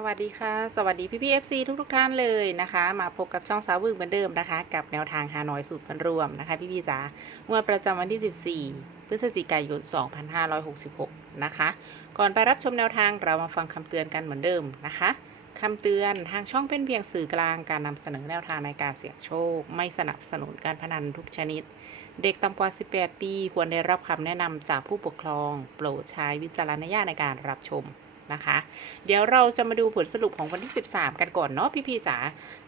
สวัสดีค่ะ สวัสดีพี่พี่เอฟซีทุกทุกๆท่านเลยนะคะ มาพบกับช่องสาววึกเหมือนเดิมนะคะ กับแนวทางฮานอยสูตรพันรวมนะคะ พี่พี่จ๋างวดประจำวันที่ 14 พฤศจิกายน 2566 นะคะ ก่อนไปรับชมแนวทางเรามาฟังคำเตือนกันเหมือนเดิมนะคะคำเตือนทางช่องเป็นเพียงสื่อกลางการนำเสนอแนวทางในการเสี่ยงโชค ไม่สนับสนุนการพนันทุกชนิด เด็กต่ำกว่า 18 ปี ควรได้รับคำแนะนำจากผู้ปกครอง โปรดใช้วิจารณญาณในการรับชม นะคะ เดี๋ยวเราจะมาดูผลสรุปของวันที่ 13 กันก่อนเนาะพี่ๆจ๋า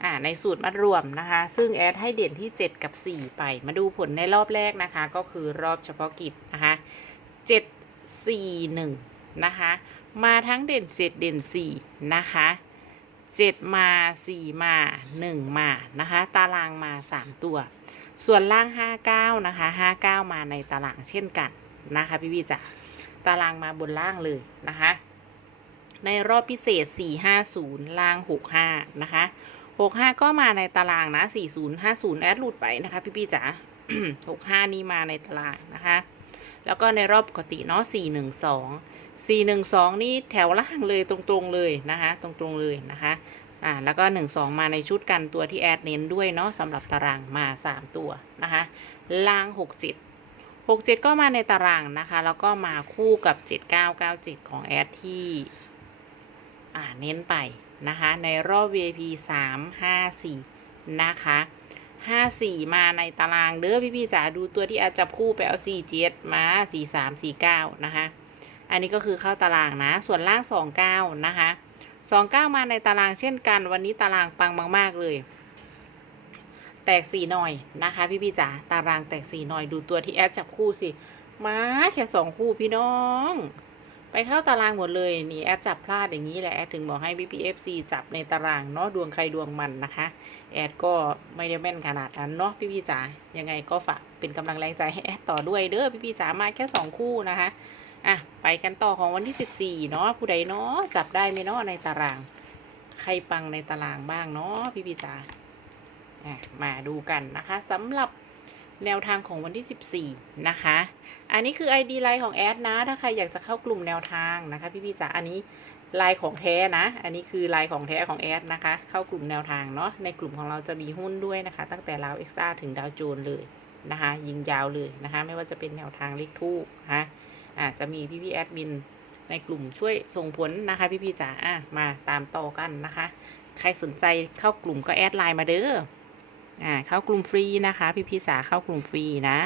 อ่าในสูตรมัดรวมนะคะ ซึ่งแอดให้เด่นที่ 7 กับ 4 ไป มาดูผลในรอบแรกนะคะ ก็คือรอบเฉพาะกิจนะคะ7 4 1นะคะ มาทั้งเด่น 7 เด่น 4 นะคะ7 มา 4 มา 1 มา นะคะ ตารางมา 3 ตัว ส่วนล่าง 59 นะคะ 59 มาในตารางเช่นกันนะคะ พี่ๆจ๋าตารางมาบนล่างเลยนะคะ ในรอบพิเศษ 450 ล่าง 65 นะคะ 65 ก็มาในตารางนะ 4050 แอดหลุดไปนะคะพี่พี่ๆจ๋า65 นี่มาในตารางนะคะ แล้วก็ในรอบปกติเนาะ 412 412 นี่แถวล่างเลยตรงๆเลยนะคะ ตรงๆเลยนะคะอ่าแล้วก็ 12 มาในชุดกันตัวที่แอดเน้นด้วยเนาะสำหรับตารางมา 3 ตัวนะคะล่าง 67 67 ก็มาในตารางนะคะ แล้วก็มาคู่กับ 7997 ของแอดที่ อ่าเน้นไปนะคะ ในรอบ VIP 3 5 4 นะคะ 5 4 มาในตารางเด้อพี่พี่ๆจ๋าดูตัวที่อาจจับคู่ไปเอา4 7มา 4 3 4 9 นะคะ อันนี้ก็คือเข้าตารางนะ ส่วนล่าง 29 นะคะ 29 มาในตารางเช่นกันวันนี้ตารางปังมาก ๆ เลยแตกสี่หน่อยนะคะ พี่พี่ๆจ๋าตารางแตกสี่หน่อยดูตัวที่แอดจับคู่สิ มาแค่สองคู่พี่น้อง ไปเข้าตารางหมดเลยนี่แอดจับพลาดอย่างนี้แหละแอดถึงบอกให้ BPFC จับในตารางเนาะดวงใครดวงมันนะคะ แอดก็ไม่ได้แม่นขนาดนั้นเนาะพี่พี่จ๋ายังไงก็ฝากเป็นกำลังแรงใจให้แอดต่อด้วยเด้อพี่พี่จ๋ามาแค่สองคู่นะคะอะไปกันต่อของวันที่สิบสี่เนาะผู้ใดเนาะจับได้ไหมเนาะในตาราง ใครปังในตารางบ้างเนาะพี่พี่จ๋าอะมาดูกันนะคะสำหรับ แนวทางของวันที่ 14 นะคะ อันนี้คือ ID ไลน์ของแอดนะ ถ้าใครอยากจะเข้ากลุ่มแนวทางนะคะ พี่พี่จ๋า อันนี้ไลน์ของแท้นะ อันนี้คือไลน์ของแท้ของแอดนะคะ เข้ากลุ่มแนวทางเนาะ ในกลุ่มของเราจะมีหุ้นด้วยนะคะ ตั้งแต่ลาวเอ็กซ์ตถึงดาวโจนเลยนะคะ ยิงยาวเลยนะคะ ไม่ว่าจะเป็นแนวทางเลขทูกนะคะอาจจะมีพี่พี่แอดมินในกลุ่มช่วยส่งผลนะคะ พี่พี่จ๋า อะ มาตามต่อกันนะคะ ใครสนใจเข้ากลุ่มก็แอดไลน์มาเด้อ อ่าเข้ากลุ่มฟรีนะคะ พี่พี่จ๋าเข้ากลุ่มฟรีนะ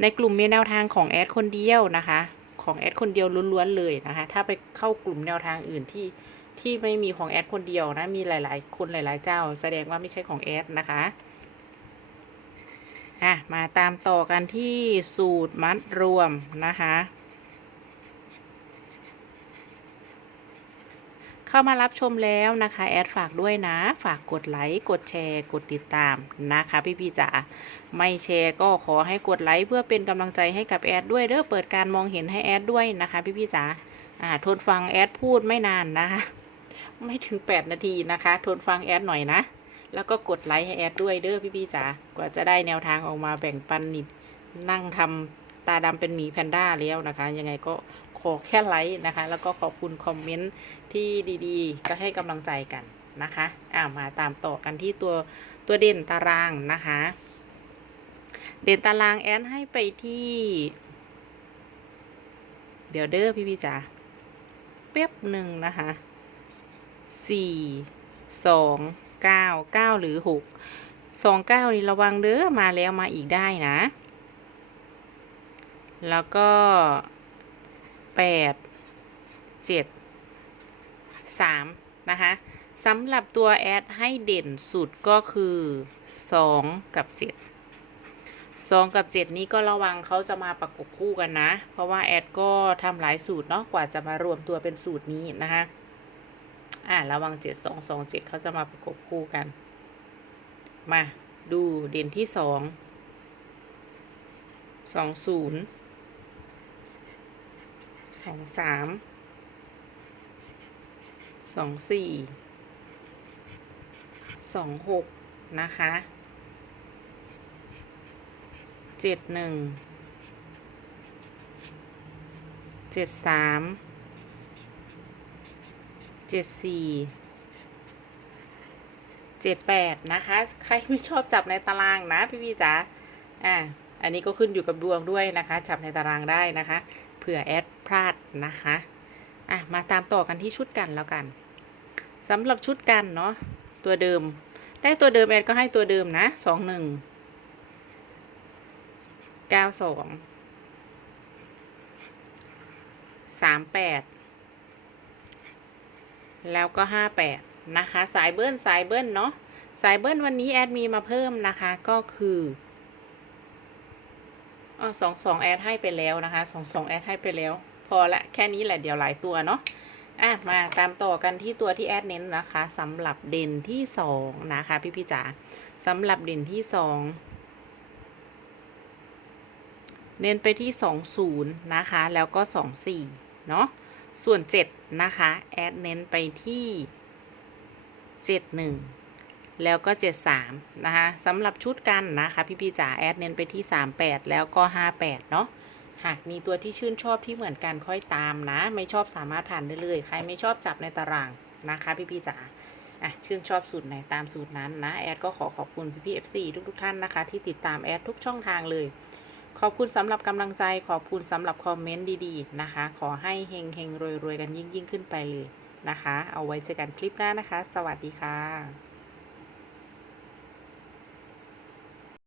ในกลุ่มมีแนวทางของแอดคนเดียวนะคะ ของแอดคนเดียวล้วนๆเลยนะคะ ถ้าไปเข้ากลุ่มแนวทางอื่นที่ที่ไม่มีของแอดคนเดียวนะ มีหลาย ๆ คนหลาย ๆ เจ้า แสดงว่าไม่ใช่ของแอดนะคะอะมาตามต่อกันที่สูตรมัดรวมนะคะ เข้ามารับชมแล้วนะคะ แอดฝากด้วยนะ ฝากกดไลค์ กดแชร์ กดติดตามนะคะ พี่พี่จ๋า ไม่แชร์ก็ขอให้กดไลค์เพื่อเป็นกำลังใจให้กับแอดด้วยเด้อ เปิดการมองเห็นให้แอดด้วยนะคะ พี่พี่จ๋า อ่า ทนฟังแอดพูดไม่นานนะคะ ไม่ถึง 8 นาทีนะคะ ทนฟังแอดหน่อยนะ แล้วก็กดไลค์ให้แอดด้วยเด้อพี่พี่จ๋า กว่าจะได้แนวทางออกมาแบ่งปันนิดนั่งทำ ตาดำเป็นหมีแพนด้าแล้วนะคะ ยังไงก็ขอแค่ไลค์นะคะ แล้วก็ขอบคุณคอมเมนต์ที่ดีๆ ก็ให้กำลังใจกันนะคะอ่ามาตามต่อกันที่ตัวตัวเด่นตารางนะคะ เด่นตารางแอนให้ไปที่ เดี๋ยวเด้อพี่พี่จ๋าเป๊บหนึ่งนะคะสี่สองเก้าเก้าหรือหกสองเก้านี่ระวังเด้อมาแล้วมาอีกได้นะ แล้วก็แปดเจ็ด3นะคะสำหรับตัวแอดให้เด่นสุดก็คือ2กับ7 2กับ7นี้ก็ระวังเขาจะมาประกบคู่กันนะ เพราะว่าแอดก็ทำหลายสูตรเนาะกว่าจะมารวมตัวเป็นสูตรนี้นะคะอ่าระวัง7 2 2 7เขาจะมาประกบคู่กัน มาดูเด่นที่2 2 0 2 3 สองสามสองสี่สองหกนะคะเจ็ดหนึ่งเจ็ดสามเจ็ดสี่เจ็ดแปดนะคะ ใครไม่ชอบจับในตารางนะ พี่พี่จ๋าอ่า อันนี้ก็ขึ้นอยู่กับดวงด้วยนะคะจับในตารางได้นะคะ เผื่อแอดพลาดนะคะอะมาตามต่อกันที่ชุดกันแล้วกันสำหรับชุดกันเนาะตัวเดิม ได้ตัวเดิมแอดก็ให้ตัวเดิมนะสองหนึ่งเก้าสองสามแปดแล้วก็ห้าแปดนะคะ สายเบิ้ลสายเบิ้ลเนาะสายเบิ้ลวันนี้แอดมีมาเพิ่มนะคะก็คือ อ๋อสองสองแอดให้ไปแล้วนะคะสองสองแอดให้ไปแล้ว พอละแค่นี้แหละเดี๋ยวหลายตัวเนาะอะมาตามต่อกันที่ตัวที่แอดเน้นนะคะสำหรับเด่นที่สองนะคะพี่พี่จ๋าสำหรับเด่นที่สองเน้นไปที่สองศูนย์นะคะ แล้วก็สองสี่เนาะส่วนเจ็ดนะคะ แอดเน้นไปที่เจ็ดหนึ่ง แล้วก็เจ็ดสามนะคะสำหรับชุดกันนะคะ พี่พี่ๆจ๋าแอดเน้นไปที่สามแปดแล้วก็ห้าแปดเนาะหากมีตัวที่ชื่นชอบที่เหมือนกันค่อยตามนะ ไม่ชอบสามารถผ่านได้เลย ใครไม่ชอบจับในตารางนะคะ พี่พี่ๆจ๋าอะชื่นชอบสูตรไหนตามสูตรนั้นนะ แอดก็ขอขอบคุณพี่พี่เอฟซีทุกๆท่านนะคะ ที่ติดตามแอดทุกช่องทางเลย ขอบคุณสำหรับกำลังใจ ขอบคุณสำหรับคอมเมนต์ดีๆนะคะ ขอให้เฮงเฮงรวยรวยๆกันยิ่งยิ่งๆขึ้นไปเลยนะคะ เอาไว้เจอกันคลิปหน้านะคะ สวัสดีค่ะ